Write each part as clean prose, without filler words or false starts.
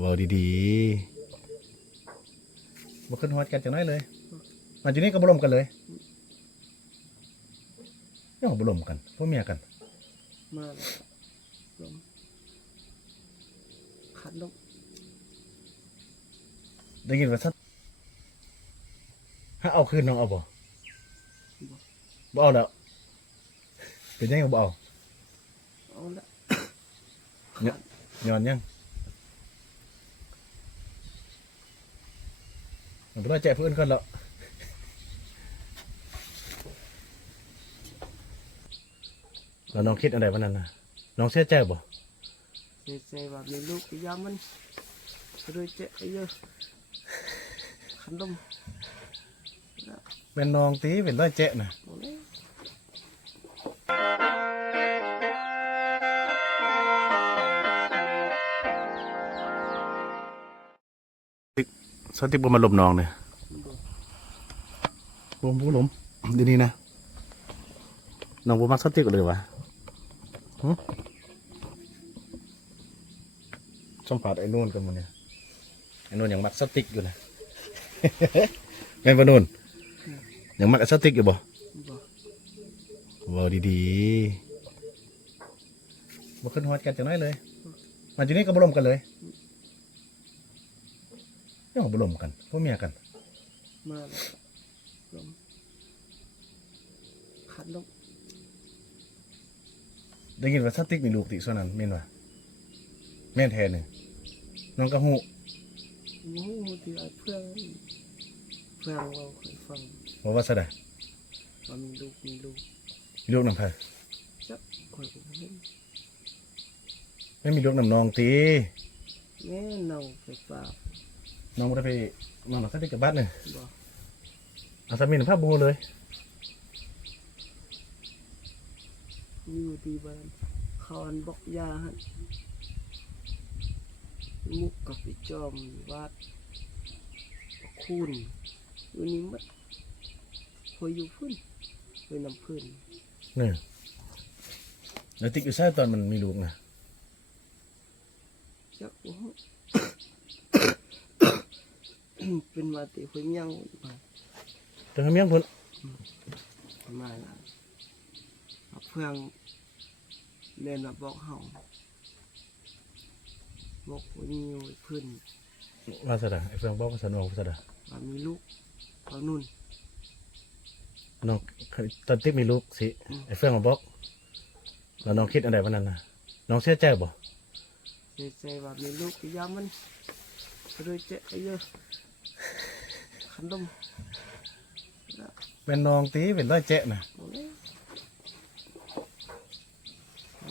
ว้าวดีๆบ่ขึ้นฮอดกันจังน้อยเลยมาอยู่นี่ก็บ่ร่วมกันเลยยังบ่ร่วมกันพ่อเมียกันมาลมขัดลงได้ยินว่าซัดถ้าเอาคืนน้องเอาบ่เอาแล้วเป็นยังไงบ่เอาเอาละย้อนยังมันเป็นว่าแจกเพื่อนกันแล้วแล้วน้องคิดอะไรวันนั้นนะน้องเสียใจบ่เสียว่ามีลูกยามันเลยเจ๊เยอะขันลมเป็นน้องตีเป็นร้อยเจ๊นะสติบมาหลบน้องเนี่ยผมผู้หลมดีนี่นะน้องผมมักสติกเลยวะสัมผัสไอ้นู่นกันมันเนี่ยไอ้นู่นยังมักสติกอยู่นะแม่นปะนู่นยังมักสติกอยู่บ่ว้าวดีๆบ่ขึ้นฮอดกันจังน้อยเลยมาอยู่นี่ก็บ่ร่วมกันเลยยังบ่ร่วมกันพ่อเมียกันมาลมขัดลงได้ยินว่าสติกมีลูกติส่วนนั้นแม่นวะแม่นแทนเนี่ยน้องกระหูที่เพื่อนเราเคยฟังว่าสะดาว่ามีลูกมีลูกนำใครจับคอยเห็นไม่มีลูกนำน้องตีแม่น้องไปฝากน้องบ่ได้ไปน้องสติกกับบ้านเนี่ยเอาสามีนภาพบูเลยอยู่ที่บ้านคอนบอกยาฮะมุกกับไปจอมวัดคูนวันนี้มัดพออยู่พื้นไปนำพื้นนี่แล้วติ๊กอยู่ใช่ตอนมันมีลูกนะจักโอ้เป็นมาติคนยังมาแต่ทำยังพุ่นมาเพื่อนเล่นบอกเฮาบอกวันนี้อยู่พื้นว่าสะดาไอ้เฟืองบอกว่าสะดวกสะดามีลูกเขานุ่นน้องตอนติ๊กมีลูกสิไอ้เฟืองมาบอกแล้วน้องคิดอะไรวันนั้นนะน้องเสียใจบ่เสียใจว่ามีลูกยามันเลยเจ๊เยอะขันลมเป็นน้องตีเป็นร้อยเจ๊นะ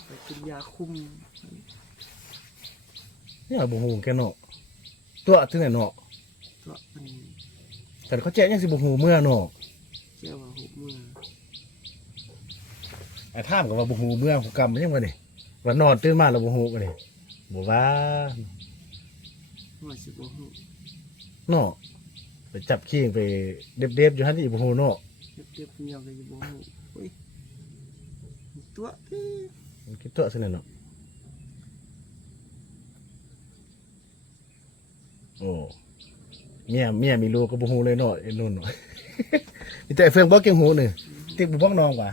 ไปกินยาคุมนี่เอาบุหูแกเนาะตัวถึงไหนเนาะตัวมันแต่เขาแจ๊ยังสิบุหูเมื่อเนาะเจ้าว่าหูเมื่อไอ้ท่ามกับว่าบุหูเมื่อหูกำมันยังไงนี่ว่านอนตื่นมาแล้วบุหูกันนี่บัวว่าสิบุหูเนาะไปจับขี้ไปเด็บๆอยู่ฮันที่บุหูเนาะเด็บเงียบเลยบุหูเฮ้ยตัวที่มันคิดตัวสิเนาะโอ้เมียมีลูกก็บุหูเลยเนาะไอ้นุ่นเนาะแต่ไอ้เฟืองบอกเก่งหูเนี่ยติ๊กบุบอกน้องว่ะ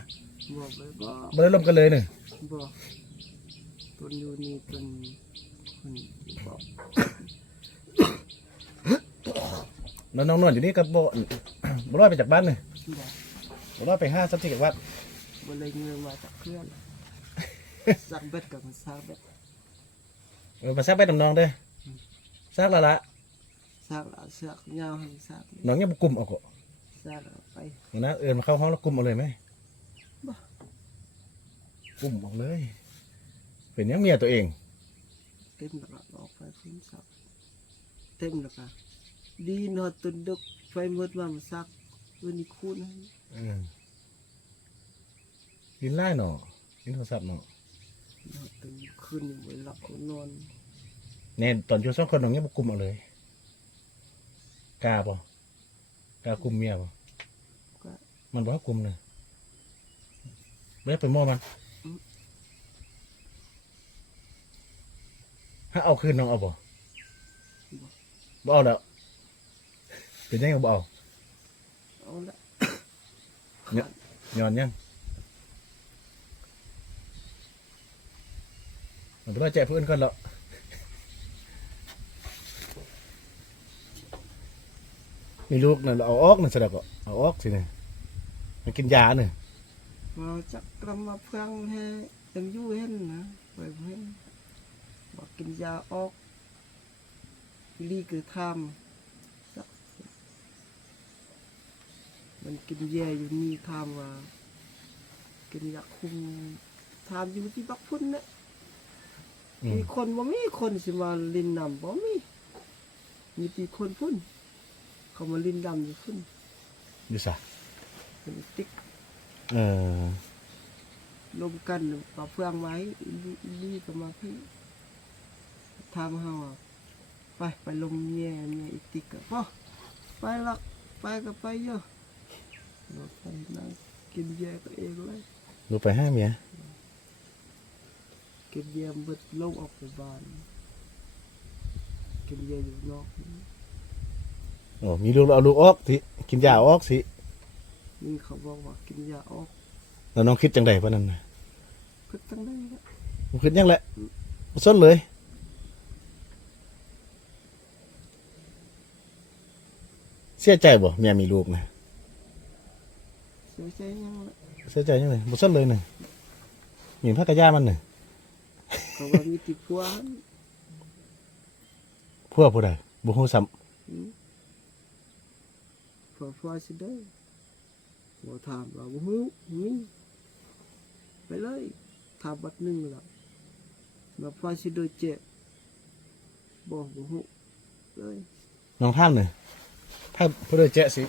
บอกเลยบ่ได้ร่วมกันเลยเนี่ยบอกตนอยู่นี่เป็นคนบอกแล้วน้องนวลอยู่นี่ก็บ่รอดไปจากบ้านเลยบ่รอดไปห้าสักทีกับวัดบ่เลยเงินมาจากเพื่อนซักเบ็ดกับมันซักเบ็ดมาซักไปน้องเด้ซักละซักซักยาวให้ซักน้องยังบุกลุ่มเอาก็ซักไปนะมาเข้าห้องแล้วกลุ่มเอาเลยไหมกลุ่มออกเลยเป็นยังเมียตัวเองเต็มแล้วออกไปพื้นซักเต็มแล้วค่ะดีนอนตุนดึกไฟมืดมาซักวันนี้คูนดินไล่หนอดินโทรศัพท์หนอตุนคืนไว้หลับนอนเนี่ยตอนช่วงสองคนน้องยังบุกลุ่มเอาเลยกล้าป่ะกล้ากลุ่มเมียป่ะมันบอกว่ากลุ่มเลยไม่ได้ไปมอมันถ้าเอาคืนน้องเอาป่ะ บ่เอาแล้วเป็นยังไงบ่เอา เอาละ ย้อนยังมันเป็นว่าแจกเพื่อนก่อนแล้วมีลูกนั่นเราเอาออกนั่นแสดงก็เอาออกสิเนี่ยมันกินยาเนี่ย มาจักกรมาเพื่องให้ยังอยู่เห็นนะไปเห็นบอกกินยาออกลีคือทำสักมันกินแย่อยู่นี่ทำว่ากินยาคุมทำอยู่ที่บักพุ่นเนี่ยมีคนบ่มีคนสิมาลินนำบ่มีตีคนพุ่นเขามาลินดำอยู่พุ่น ดูซะ เป็นติ๊ก เออ ลมกันปะเฟืองไว้ลีก็มาพี่ทำเฮาอะไปลมแย่อีติ๊กก็พอไปละไปก็ไปเยอะเราไปนั่งกินแย่ตัวเองเลย ลูกไปห้าเมีย กินแย่เบิดลงออกไปบ้านกินแย่อยู่นอก โอ้มีลูกเราเอาลูกออกสิกินยาออกสิ นี่เขาบอกว่ากินยาออก แล้วน้องคิดจังไดเพราะนั้นนะ พึกตั้งได้ละ มันคิดยังแหละบ่สนเลยเสียใจบ่เมียมีลูกนะ เสียใจยังละ เสียใจยังไงบ่สนเลยเนี่ยมีพักกะยามันเนี่ย เขาว่ามีติดพัว พวกผู้ใดบ่ฮู้ซ้ำ พัวสิได้บ่ถามว่าบ่ฮู้มีไปเลยถามบัดหนึงล่ะมาพัวสิโดยเจ็บบ่ฮู้เลย น้องท่านเนี่ยถ้าผู้ใดแจ๊ะสิ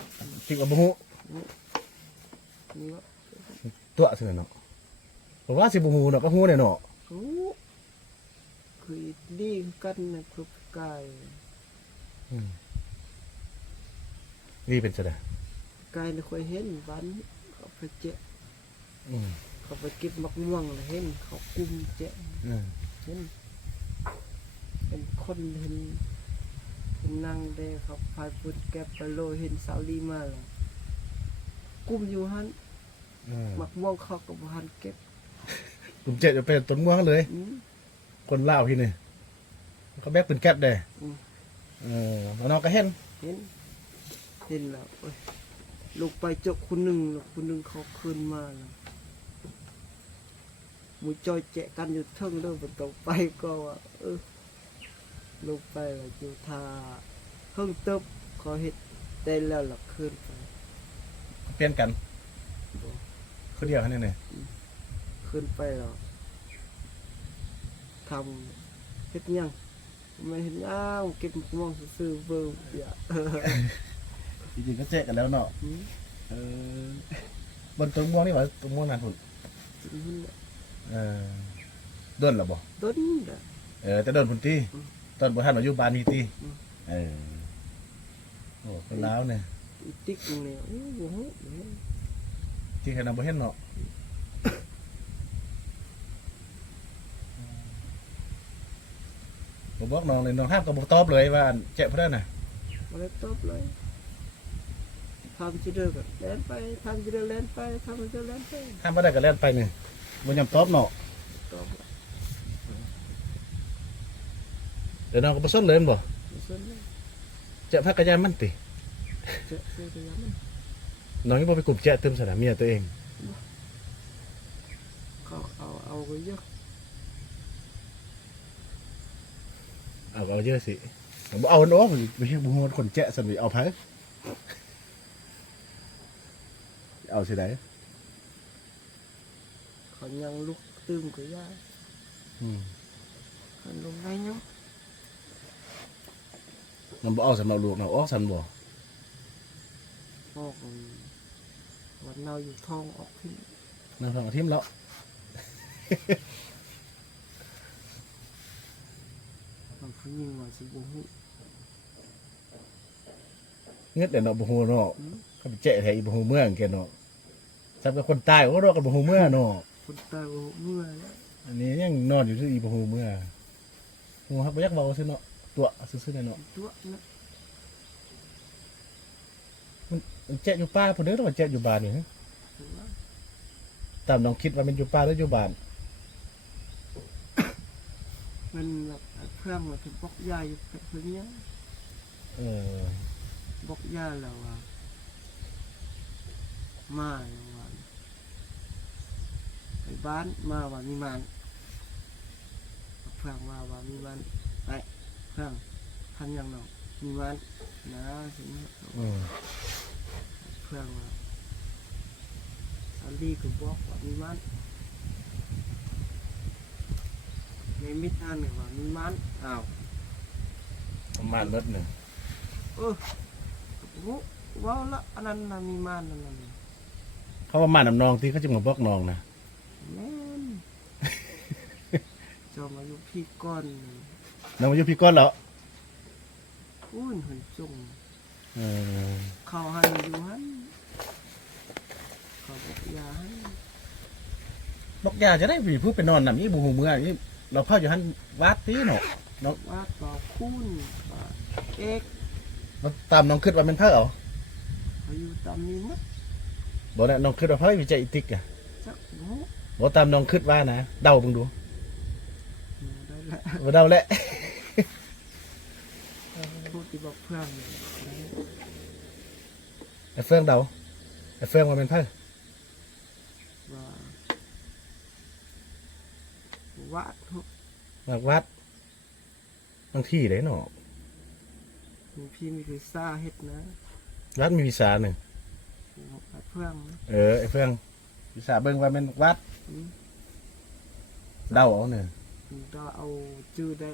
จริงก็บ่ฮู้ นี่ว่า ตัวสิเนาะผมว่าสิบ่ฮู้เนาะก็ฮู้แน่เนาะ โอ้คือดีกันนะครบกาย นี่เป็นซะได้ กายนี่ค่อยเห็นวันเขาไปเจ็บ อืม เขาไปเก็บมะม่วงแล้วเห็นเขากุมเจ็บ เห็นเป็นคนเห็นนั่งเด้เขาพายปืนแก็บไปโลเห็นสาวลีมาแล้วกุมอยู่หันมักม่วงเขากับหันเก็บ ผมเจ็ดจะเป็นต้นม่วงเลย อืม คนลาวพี่นี่เขาแบกเป็นแก๊ปได้ อืม แล้วน้องก็เห็น เห็นแล้วเอ้ยลูกไปเจาะคนหนึ่งแล้วคนหนึ่งเขาคืนมาแล้วหมูจอยแจะกันอยู่เทิงเริ่มเป็นต่อไปก็ว่าลูกไปแล้วอยู่ทาเพิ่งเติบขอเห็ดได้แล้วหลักคืนไป เปลี่ยนกันคนเดียวแค่นี้เนี่ย ขึ้นไปแล้วทำเฮ็ดหยังไม่เห็นอ้าวเก็บมะม่วงซื้อๆเบิ่งเดี๋ยว จริงๆก็เจ๊กันแล้วเนาะบนต้นม่วงนี่หว่าต้นม่วงนานพุ่นโดนหรอบ่ ต้นน่ะ แต่โดนพุ่นตีตอนบ่ทันอายุบานนี่ตีโอ้คนลาวเนี่ย อีติ๊กนี่โอ้โห ที่ขนาดบ่เห็นเนาะผมบอกน้องเลยน้องห้ามก็บ่ตอบเลยว่าแจ๊ะเพิ่นน่ะ บ่ได้ตอบเลยทำจิเด้อก็แล่นไปทำจิเด้อแล่นไปทำจิเด้อแล่นไป ห้ามบ่ได้ก็แล่นไปนี่บ่ยอมตอบเนาะ ตอบ เดี๋ยวน้องก็บ่สนเลยแม่นบ่ บ่สนเลย แจ๊ะพักกะยามันติ เจ๊ซื้อไปยังมัน น้องยังบ่ไปกลุ่มแจ๊ะเติมสนามเมียตัวเอง เขาเอาไปเยอะ เอาเยอะสิบ่เอาเนาะบ่ใช่บ่ฮู้คนแจ๊ะซั่นสิเอาไผเอาสิได้ เขายังลุกตื่มก็ยาเขาลงได้ยัง มันบ่เอาสำหรับลูกเนาะออกซั่นบ่ ออกวันเราอยู่ท้องออกขึ้น นำทางอาทิมแล้ว มันผู้หญิงว่าสิบ่ฮู้ เงิดเดี๋ยวเนาะบ่ฮู้เนาะก็ไปแจ๊ะแท้อีบ่ฮู้เมืองแกเนาะซับกับคนตายโอ้เนาะก็บ่ฮู้เมืองเนาะ คนตายบ่ฮู้เมื่อยแล้ว อันนี้ยังนอนอยู่ที่อีบ่ฮู้เมืองฮู้ครับบ่อยากเว้าซื่อเนาะ บ ตัวซื่อๆเนาะ ตัวนะ มันแจ๊อยู่ป่าพุ่นเด้อหรือว่าแจ๊อยู่บ้านนี่ฮะ ถือว่า ตามน้องคิดว่ามันอยู่ป่าหรืออยู่บ้าน มันแบบเพื่อนมาถึงบอกยาอยู่เพื่อนเนี้ย เออ บอกยาแล้วว่ามาแล้วว่าไปบ้านมาว่ามีมันเพื่อนว่ามีมันไปเพื่อนทันยังเนาะมีมันนะสิเนี่ย อืม เพื่อนว่าอันดีก็บอกว่ามีมันในมิตรอันเนี่ยว่ามีมันอ้าว ประมาณเม็ดหนึง โอ้ว้าวละอันนั้นน่ะมีมันอันนั้น เขาว่ามาน้ำนองที่เขาจะมาบอกน้องนะ แม่น จอมอายุพี่ก้อน น้องมาอยู่พี่ก้อนเหรอ อุ้นหุ่นจง เออ เข้าหันอยู่หันเขาบอกยาให้ บอกยาจะได้ผีผู้ไปนอนนำนี่บูหูเมื่อนี่เราเข้าอยู่หันวัดตีเนาะน้อง ว่าต่อคุณว่าเอก มาตามน้องคิดว่าเป็นเพ่อเอา เขาอยู่ตามนี้มัด บอกนะน้องคิดว่าเพ่อวิจัยอีติกอะ จักโห บอกตามน้องคิดว่านะเดาเบิ่งดู อยู่ได้ละ บ่เดาแหละ พูดที่บอกเพื่อน ไอ้เฟืองเดาไอ้เฟืองว่าเป็นเพ่อ ว่าวัดทุก มากวัดบางที่เลยเนาะ พี่มีคือซ่าเฮ็ดนะ วัดมีวิสาหนึ่ง เพื่อนนะ ไอ้เฟืองวิสาเบิ่งว่าเป็นวัด อืม เดาเอาเนี่ย เราเอาชื่อได้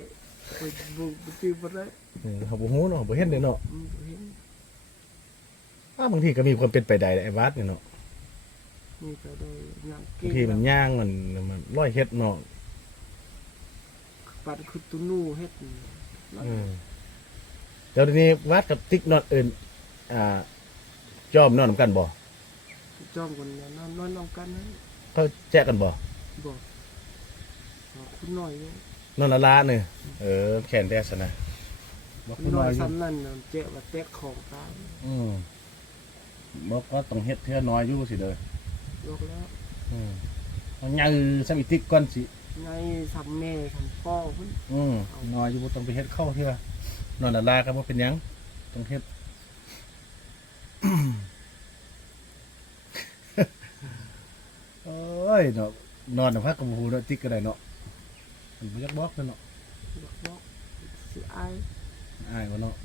ไปบุกชื่อบ่ได้ เขาบ่ฮู้เนาะบ่เห็นเด้เนาะ บ่เห็น บางทีก็มีความเป็นไปได้ไอ้วัดนี่เนาะ นี่ก็ได้ยัง บางทีมันย่างมันร้อยเฮ็ดเนาะ ปัดคือตุนูเฮ็ด เดี๋ยวนี้วัดกับติ๊กนอนอื่นจอมนอนนำกันบ่ จอมกันนอนนำกันนะ เขาแจกกันบ่ บอกคุณหน่อยอยู่ นอนละล้าเนี่ยแขนแดสนะบอก คุ คุณ ณหน่ น้ อ อย ยอยู่ ซ้ำนั่นน่ะเจ๊ว่าแตกของตาย บอกก็ต้องเฮ็ดเท่าน้อยอยู่สิเด้อ บอกแล้ว มันยังซ้ำอีติ๊กก่อนสิ ไงซ้ำแม่ซ้ำพ่อเพิ่น น้อยอยู่บ่ต้องไปเฮ็ดเข้าเท่านอนละล้าก็บ่เป็นหยังต้องเฮ็ด โอ้ยเนาะนอนน่ะพักกับบ่ฮู้เนาะติ๊กก็ได้เนาะมันบ่อยากบอกเนาะ บอกสิอาย อ้ายว่าเนาะ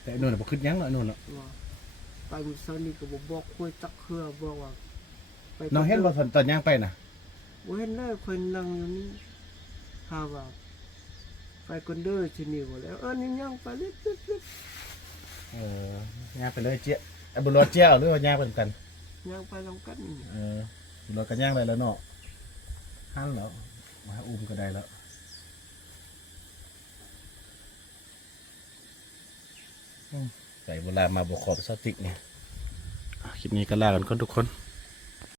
แต่ไอ้นู่นน่ะบ่คิดหยังเนาะไอ้นู่นเนาะ ว่าไปมื้อเช้านี้ก็บ่บอกคุยจักเครือบอกว่าไป น้องเห็นบ่ตอนย่างไปน่ะ บ่เห็นเลยคนนั่งอยู่นี่หาว่าไปคนเด้อที่นี่บ่แล้วนี่ยังไปเล็ด ย่างไปเลยเจี๊ยไอ้บุญรอดเจี๊ยหรือว่าย่างไปนำกัน ยังไปนำกัน บุญรอดก็ย่างได้แล้วเนาะหันแล้วมาหาอุ้มก็ได้แล้วใจเวลามาบวขอบสติกเนี่ยคลิปนี้ก็ลากันก่อนทุกคน